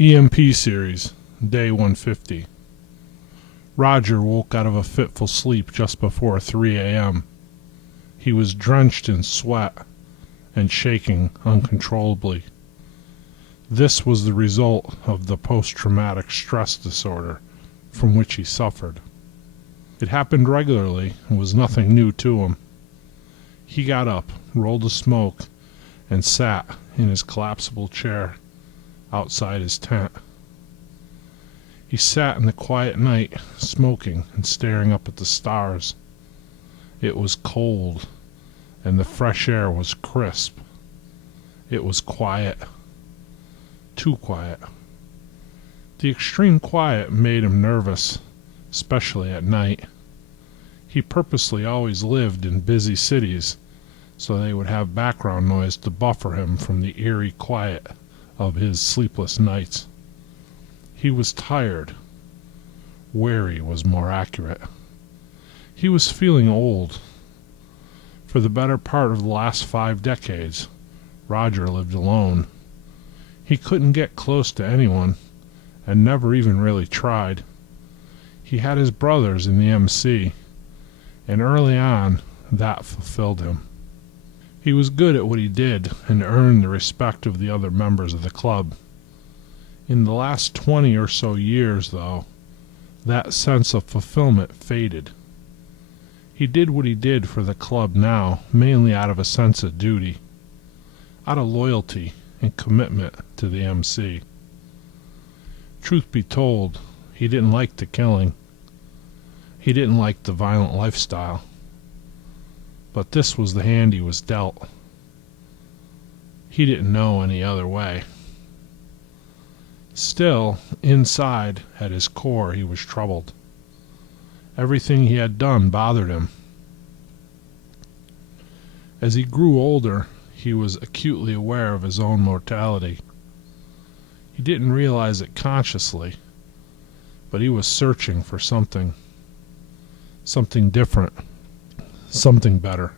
EMP Series, Day 150. Roger woke out of a fitful sleep just before 3 a.m. He was drenched in sweat and shaking uncontrollably. This was the result of the post-traumatic stress disorder from which he suffered. It happened regularly and was nothing new to him. He got up, rolled a smoke, and sat in his collapsible chair outside his tent. He sat in the quiet night, smoking and staring up at the stars. It was cold, and the fresh air was crisp. It was quiet. Too quiet. The extreme quiet made him nervous, especially at night. He purposely always lived in busy cities, so they would have background noise to buffer him from the eerie quiet of his sleepless nights. He was tired. Weary was more accurate. He was feeling old. For the better part of the last 5 decades, Roger lived alone. He couldn't get close to anyone, and never even really tried. He had his brothers in the MC, and early on, that fulfilled him. He was good at what he did and earned the respect of the other members of the club. In the last 20 or so years, though, that sense of fulfillment faded. He did what he did for the club now, mainly out of a sense of duty, out of loyalty and commitment to the MC. Truth be told, he didn't like the killing. He didn't like the violent lifestyle. But this was the hand he was dealt. He didn't know any other way. Still, inside, at his core, he was troubled. Everything he had done bothered him. As he grew older, he was acutely aware of his own mortality. He didn't realize it consciously, but he was searching for something different, something better,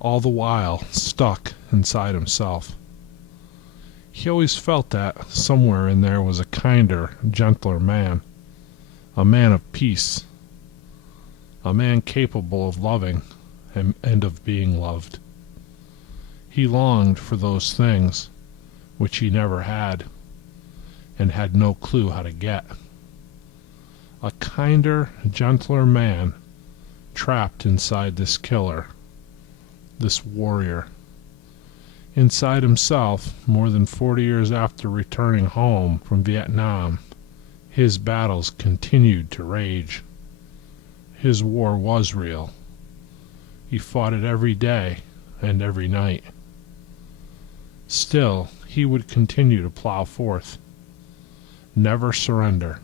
all the while stuck inside himself. He always felt that somewhere in there was a kinder, gentler man, a man of peace, a man capable of loving and of being loved. He longed for those things which he never had and had no clue how to get. A kinder, gentler man trapped inside this killer, this warrior. Inside himself, more than 40 years after returning home from Vietnam, his battles continued to rage. His war was real. He fought it every day and every night. Still, he would continue to plow forth. Never surrender.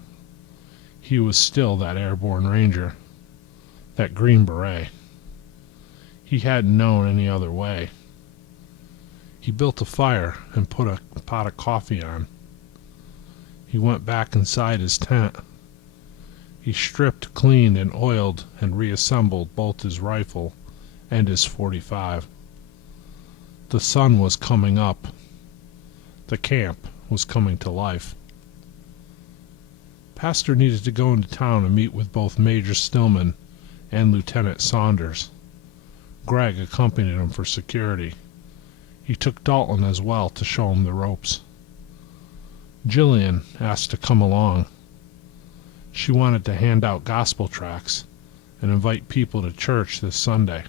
He was still that airborne ranger, that Green Beret. He hadn't known any other way. He built a fire and put a pot of coffee on. He went back inside his tent. He stripped, cleaned, and oiled and reassembled both his rifle and his .45. The sun was coming up. The camp was coming to life. Pastor needed to go into town and meet with both Major Stillman and Lieutenant Saunders. Greg accompanied him for security. He took Dalton as well to show him the ropes. Jillian asked to come along. She wanted to hand out gospel tracts and invite people to church this Sunday.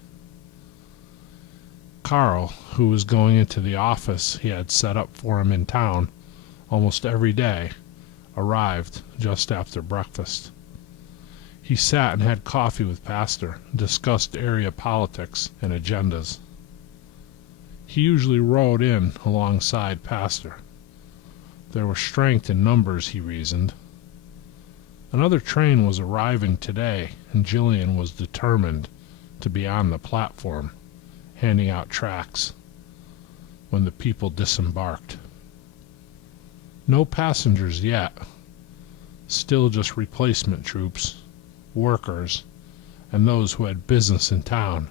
Carl, who was going into the office he had set up for him in town almost every day, arrived just after breakfast. He sat and had coffee with Pastor, discussed area politics and agendas. He usually rode in alongside Pastor. There was strength in numbers, he reasoned. Another train was arriving today, and Jillian was determined to be on the platform, handing out tracts, when the people disembarked. No passengers yet. Still just replacement troops, workers, and those who had business in town.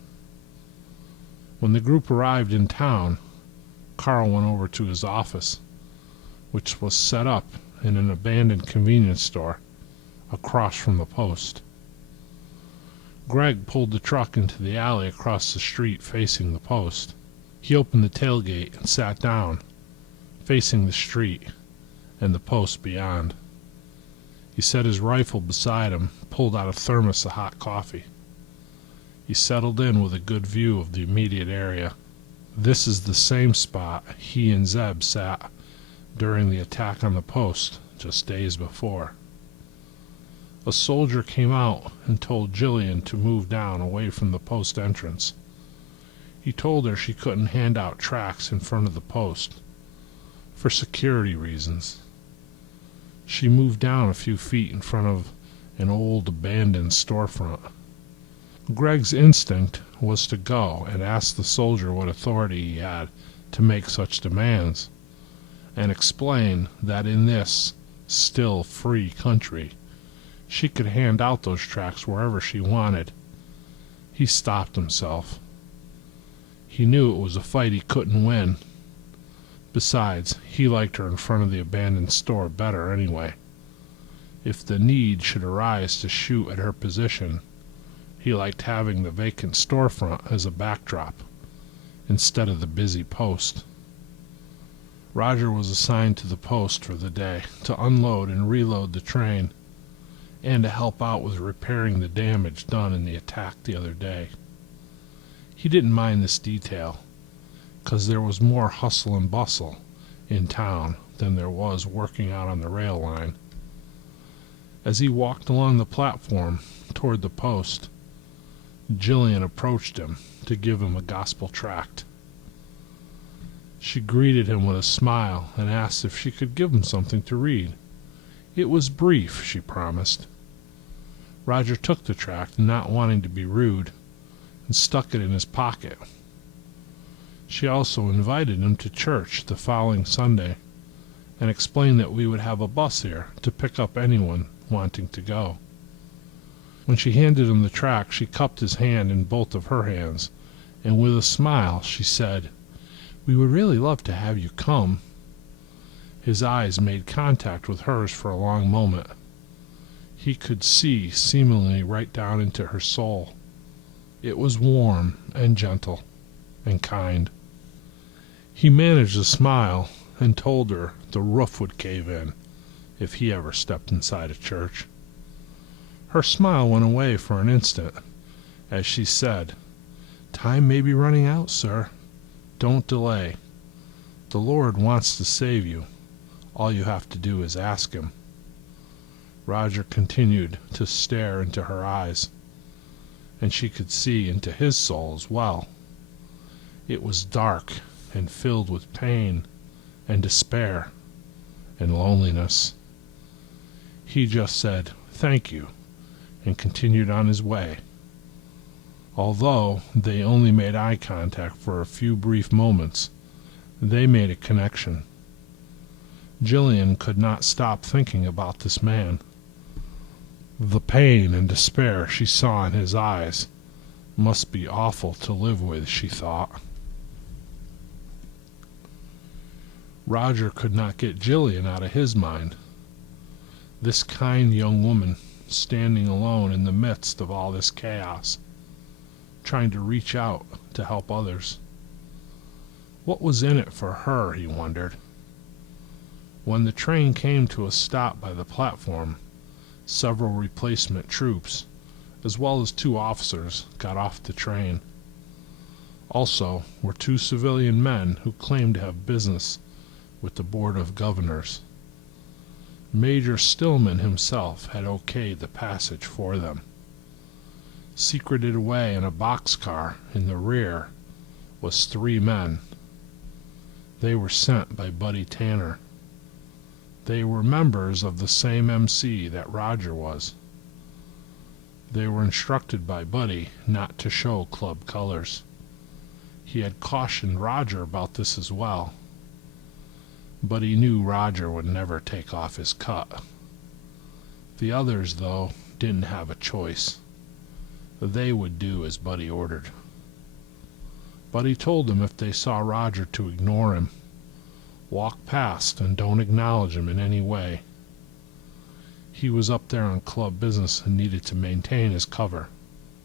When the group arrived in town, Carl went over to his office. which was set up in an abandoned convenience store across from the post. Greg pulled the truck into the alley across the street facing the post. He opened the tailgate and sat down, facing the street and the post beyond. He set his rifle beside him, pulled out a thermos of hot coffee. He settled in with a good view of the immediate area. This is the same spot he and Zeb sat during the attack on the post just days before. A soldier came out and told Jillian to move down away from the post entrance. He told her she couldn't hand out tracts in front of the post for security reasons. She moved down a few feet in front of an old abandoned storefront. Greg's instinct was to go and ask the soldier what authority he had to make such demands, and explain that in this still free country she could hand out those tracts wherever she wanted. He stopped himself. He knew it was a fight he couldn't win. Besides, he liked her in front of the abandoned store better anyway. If the need should arise to shoot at her position, he liked having the vacant storefront as a backdrop instead of the busy post. Roger was assigned to the post for the day to unload and reload the train and to help out with repairing the damage done in the attack the other day. He didn't mind this detail, because there was more hustle and bustle in town than there was working out on the rail line. As he walked along the platform toward the post, Jillian approached him to give him a gospel tract. She greeted him with a smile and asked if she could give him something to read. It was brief, she promised. Roger took the tract, not wanting to be rude, and stuck it in his pocket. She also invited him to church the following Sunday and explained that we would have a bus here to pick up anyone wanting to go. When she handed him the tract, she cupped his hand in both of her hands, and with a smile she said, "We would really love to have you come." His eyes made contact with hers for a long moment. He could see seemingly right down into her soul. It was warm and gentle and kind. He managed a smile and told her the roof would cave in if he ever stepped inside a church. Her smile went away for an instant as she said, "Time may be running out, sir. Don't delay. The Lord wants to save you. All you have to do is ask him." Roger continued to stare into her eyes, and she could see into his soul as well. It was dark and filled with pain and despair and loneliness. He just said, "Thank you," and continued on his way. Although they only made eye contact for a few brief moments, they made a connection. Jillian could not stop thinking about this man. The pain and despair she saw in his eyes must be awful to live with, she thought. Roger could not get Jillian out of his mind. This kind young woman standing alone in the midst of all this chaos, trying to reach out to help others. What was in it for her, he wondered. When the train came to a stop by the platform, several replacement troops, as well as 2 officers, got off the train. Also were 2 civilian men who claimed to have business with the Board of Governors. Major Stillman himself had okayed the passage for them. Secreted away in a boxcar in the rear was 3 men. They were sent by Buddy Tanner. They were members of the same MC that Roger was. They were instructed by Buddy not to show club colors. He had cautioned Roger about this as well, but he knew Roger would never take off his cut. The others, though, didn't have a choice. They would do as Buddy ordered. Buddy told them if they saw Roger to ignore him, Walk past and don't acknowledge him in any way. He was up there on club business and needed to maintain his cover,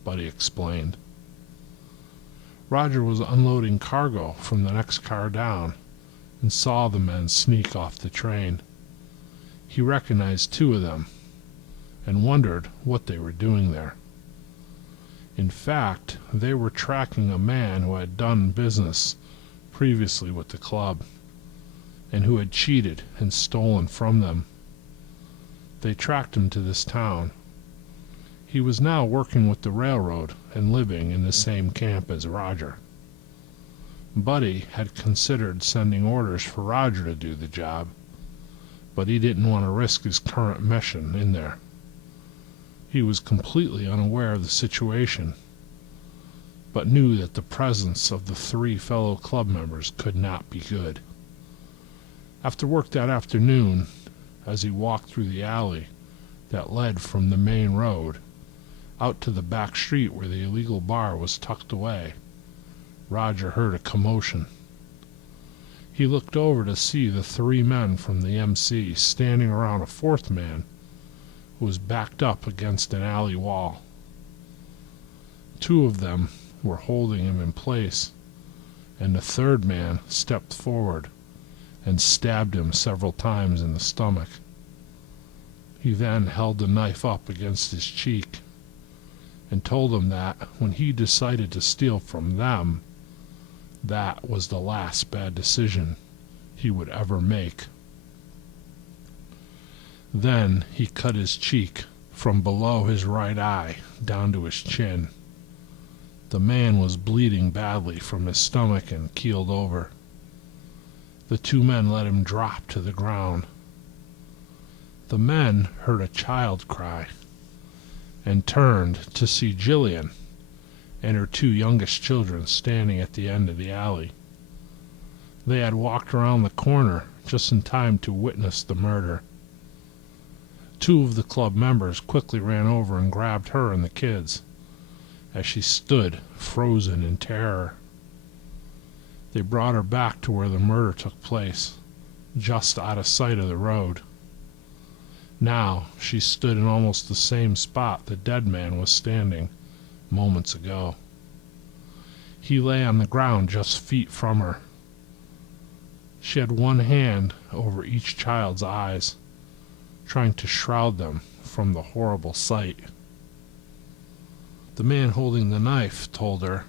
Buddy explained. Roger was unloading cargo from the next car down and saw the men sneak off the train. He recognized two of them and wondered what they were doing there. In fact, they were tracking a man who had done business previously with the club and who had cheated and stolen from them. They tracked him to this town. He was now working with the railroad and living in the same camp as Roger. Buddy had considered sending orders for Roger to do the job, but he didn't want to risk his current mission in there. He was completely unaware of the situation, but knew that the presence of the three fellow club members could not be good. After work that afternoon, as he walked through the alley that led from the main road out to the back street where the illegal bar was tucked away, Roger heard a commotion. He looked over to see the three men from the MC standing around a fourth man who was backed up against an alley wall. Two of them were holding him in place, and the third man stepped forward and stabbed him several times in the stomach. He then held the knife up against his cheek and told them that when he decided to steal from them, that was the last bad decision he would ever make. Then he cut his cheek from below his right eye down to his chin. The man was bleeding badly from his stomach and keeled over. The two men let him drop to the ground. The men heard a child cry and turned to see Jillian and her two youngest children standing at the end of the alley. They had walked around the corner just in time to witness the murder. Two of the club members quickly ran over and grabbed her and the kids as she stood frozen in terror. They brought her back to where the murder took place, just out of sight of the road. Now she stood in almost the same spot the dead man was standing moments ago. He lay on the ground just feet from her. She had one hand over each child's eyes, trying to shroud them from the horrible sight. The man holding the knife told her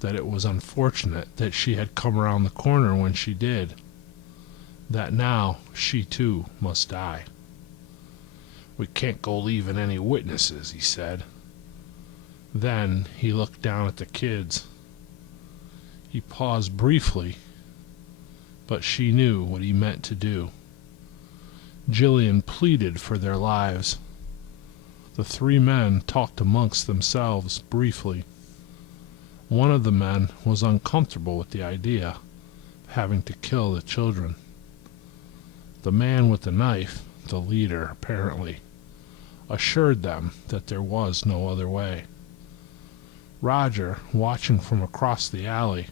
that it was unfortunate that she had come around the corner when she did, that now she too must die. "We can't go leaving any witnesses," he said. Then he looked down at the kids. He paused briefly, but she knew what he meant to do. Jillian pleaded for their lives. The three men talked amongst themselves briefly. One of the men was uncomfortable with the idea of having to kill the children. The man with the knife, the leader apparently, assured them that there was no other way. Roger, watching from across the alley,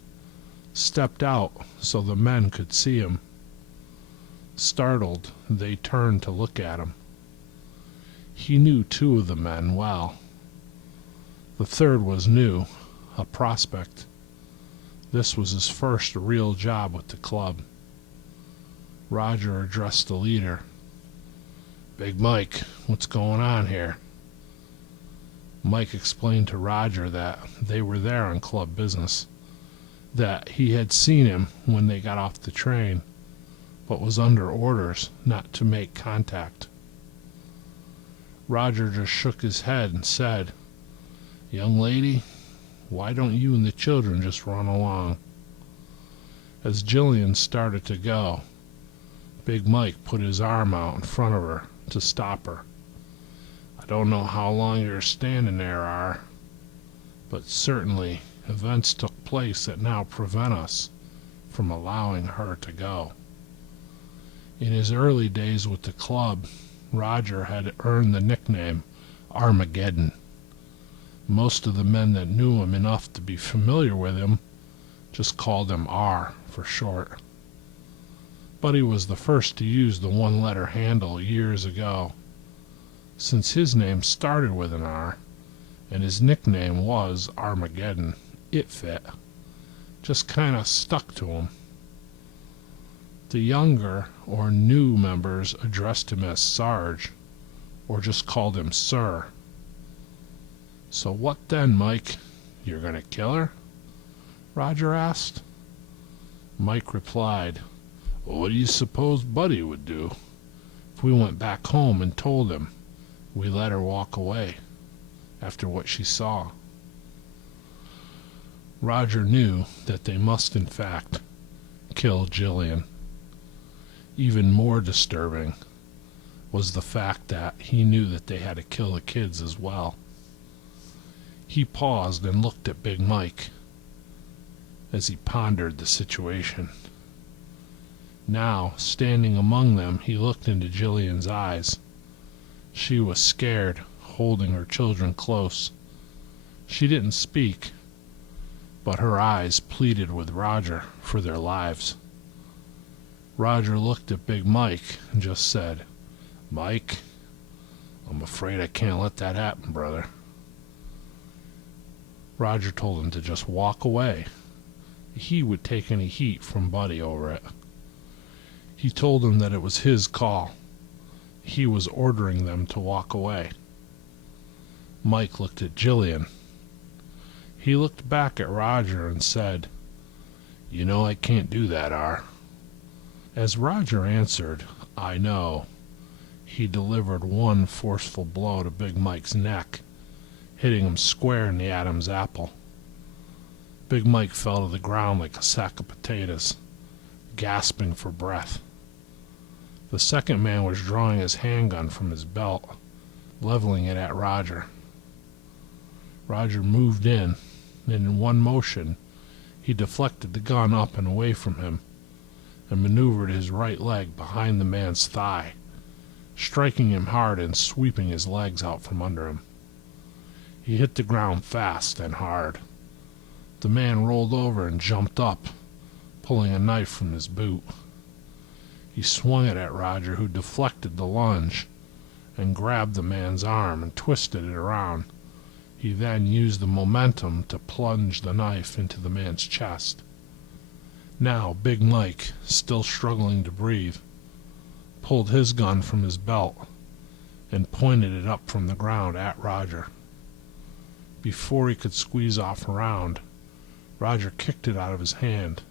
stepped out so the men could see him. Startled, they turned to look at him. He knew two of the men well. The third was new, a prospect. This was his first real job with the club. Roger addressed the leader. "Big Mike, what's going on here?" Mike explained to Roger that they were there on club business, that he had seen him when they got off the train, but was under orders not to make contact. Roger just shook his head and said, "Young lady, why don't you and the children just run along?" As Jillian started to go, Big Mike put his arm out in front of her to stop her. "I don't know how long you're standing there are, but certainly events took place that now prevent us from allowing her to go." In his early days with the club, Roger had earned the nickname Armageddon. Most of the men that knew him enough to be familiar with him just called him R for short. Buddy was the first to use the one-letter handle years ago. Since his name started with an R, and his nickname was Armageddon, it fit. Just kinda stuck to him. The younger or new members addressed him as Sarge, or just called him Sir. "So what then, Mike? You're gonna kill her?" Roger asked. Mike replied, "Well, what do you suppose Buddy would do if we went back home and told him we let her walk away after what she saw?" Roger knew that they must in fact kill Jillian. Even more disturbing was the fact that he knew that they had to kill the kids as well. He paused and looked at Big Mike as he pondered the situation. Now, standing among them, he looked into Jillian's eyes. She was scared, holding her children close. She didn't speak, but her eyes pleaded with Roger for their lives. Roger looked at Big Mike and just said, "Mike, I'm afraid I can't let that happen, brother." Roger told him to just walk away. He would take any heat from Buddy over it. He told him that it was his call. He was ordering them to walk away. Mike looked at Jillian. He looked back at Roger and said, "You know I can't do that, R." As Roger answered, "I know," he delivered one forceful blow to Big Mike's neck, hitting him square in the Adam's apple. Big Mike fell to the ground like a sack of potatoes, gasping for breath. The second man was drawing his handgun from his belt, leveling it at Roger. Roger moved in, and in one motion, he deflected the gun up and away from him, and maneuvered his right leg behind the man's thigh, striking him hard and sweeping his legs out from under him. He hit the ground fast and hard. The man rolled over and jumped up, pulling a knife from his boot. He swung it at Roger, who deflected the lunge and grabbed the man's arm and twisted it around. He then used the momentum to plunge the knife into the man's chest. Now Big Mike, still struggling to breathe, pulled his gun from his belt and pointed it up from the ground at Roger. Before he could squeeze off a round, Roger kicked it out of his hand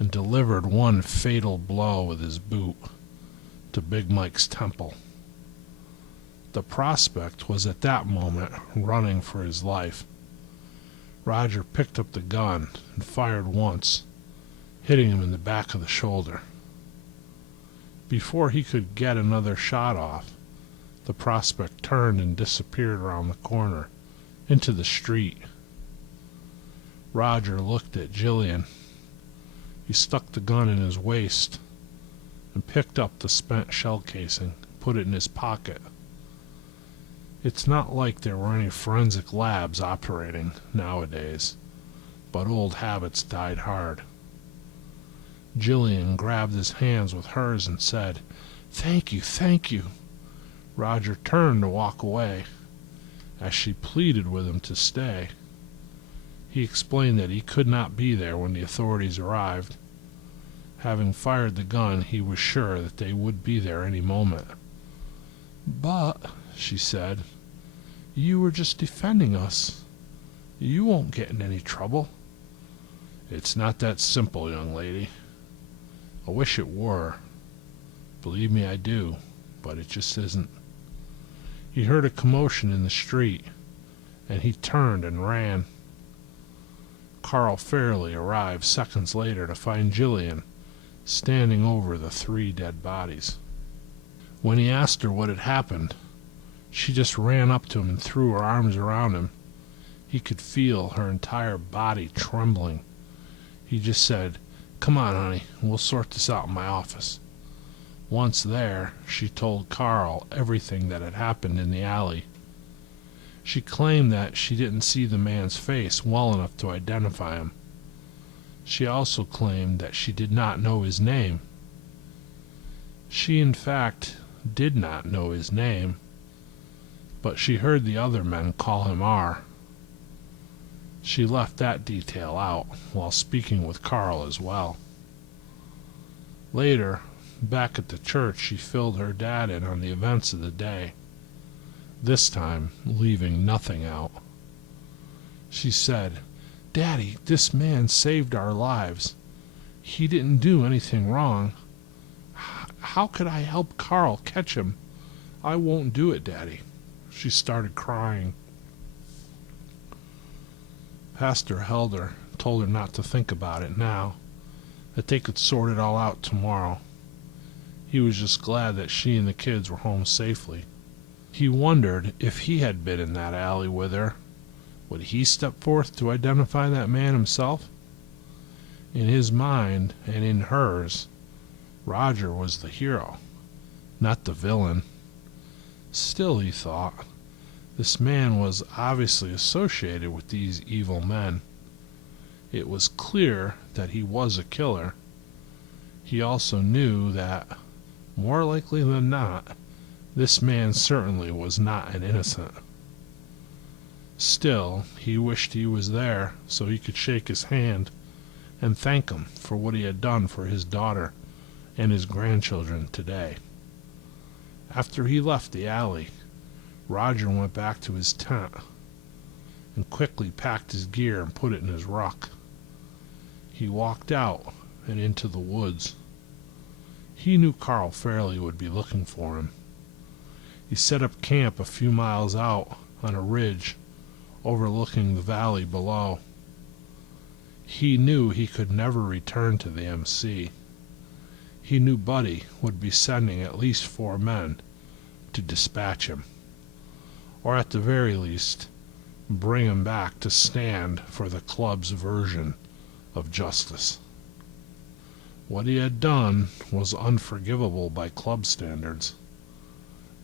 and delivered one fatal blow with his boot to Big Mike's temple. The prospect was at that moment running for his life. Roger picked up the gun and fired once, hitting him in the back of the shoulder. Before he could get another shot off, the prospect turned and disappeared around the corner into the street. Roger looked at Jillian. He stuck the gun in his waist and picked up the spent shell casing, put it in his pocket. It's not like there were any forensic labs operating nowadays, but old habits died hard. Jillian grabbed his hands with hers and said, "Thank you, thank you." Roger turned to walk away as she pleaded with him to stay. He explained that he could not be there when the authorities arrived. Having fired the gun, he was sure that they would be there any moment. "But," she said, "you were just defending us. You won't get in any trouble." "It's not that simple, young lady. I wish it were. Believe me, I do, but it just isn't." He heard a commotion in the street, and he turned and ran. Carl Fairley arrived seconds later to find Jillian standing over the 3 dead bodies. When he asked her what had happened, she just ran up to him and threw her arms around him. He could feel her entire body trembling. He just said, "Come on, honey, we'll sort this out in my office." Once there, she told Carl everything that had happened in the alley. She claimed that she didn't see the man's face well enough to identify him. She also claimed that she did not know his name. She, in fact, did not know his name, but she heard the other men call him R. She left that detail out while speaking with Carl as well. Later, back at the church, she filled her dad in on the events of the day, this time leaving nothing out. She said, "Daddy, this man saved our lives. He didn't do anything wrong. How could I help Carl catch him? I won't do it, Daddy." She started crying. Pastor held her, told her not to think about it now, that they could sort it all out tomorrow. He was just glad that she and the kids were home safely. He wondered if he had been in that alley with her, would he step forth to identify that man himself? In his mind and in hers, Roger was the hero, not the villain. Still, he thought, this man was obviously associated with these evil men. It was clear that he was a killer. He also knew that, more likely than not, this man certainly was not an innocent. Still, he wished he was there so he could shake his hand and thank him for what he had done for his daughter and his grandchildren today. After he left the alley, Roger went back to his tent and quickly packed his gear and put it in his ruck. He walked out and into the woods. He knew Carl Fairley would be looking for him. He set up camp a few miles out on a ridge overlooking the valley below. He knew he could never return to the MC. He knew Buddy would be sending at least 4 men to dispatch him, or at the very least, bring him back to stand for the club's version of justice. What he had done was unforgivable by club standards.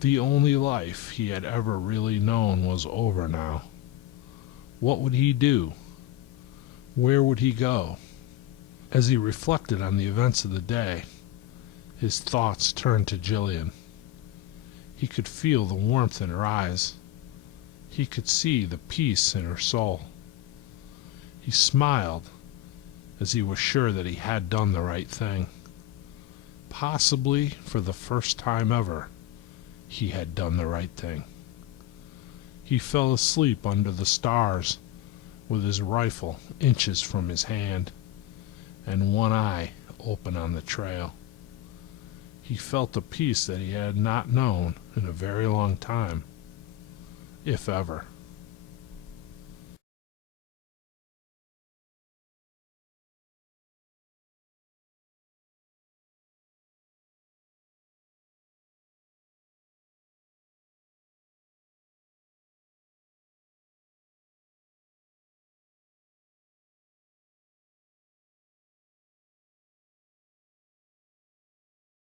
The only life he had ever really known was over now. What would he do? Where would he go? As he reflected on the events of the day, his thoughts turned to Jillian. He could feel the warmth in her eyes. He could see the peace in her soul. He smiled as he was sure that he had done the right thing. Possibly for the first time ever, he had done the right thing. He fell asleep under the stars with his rifle inches from his hand and one eye open on the trail. He felt a peace that he had not known in a very long time, if ever.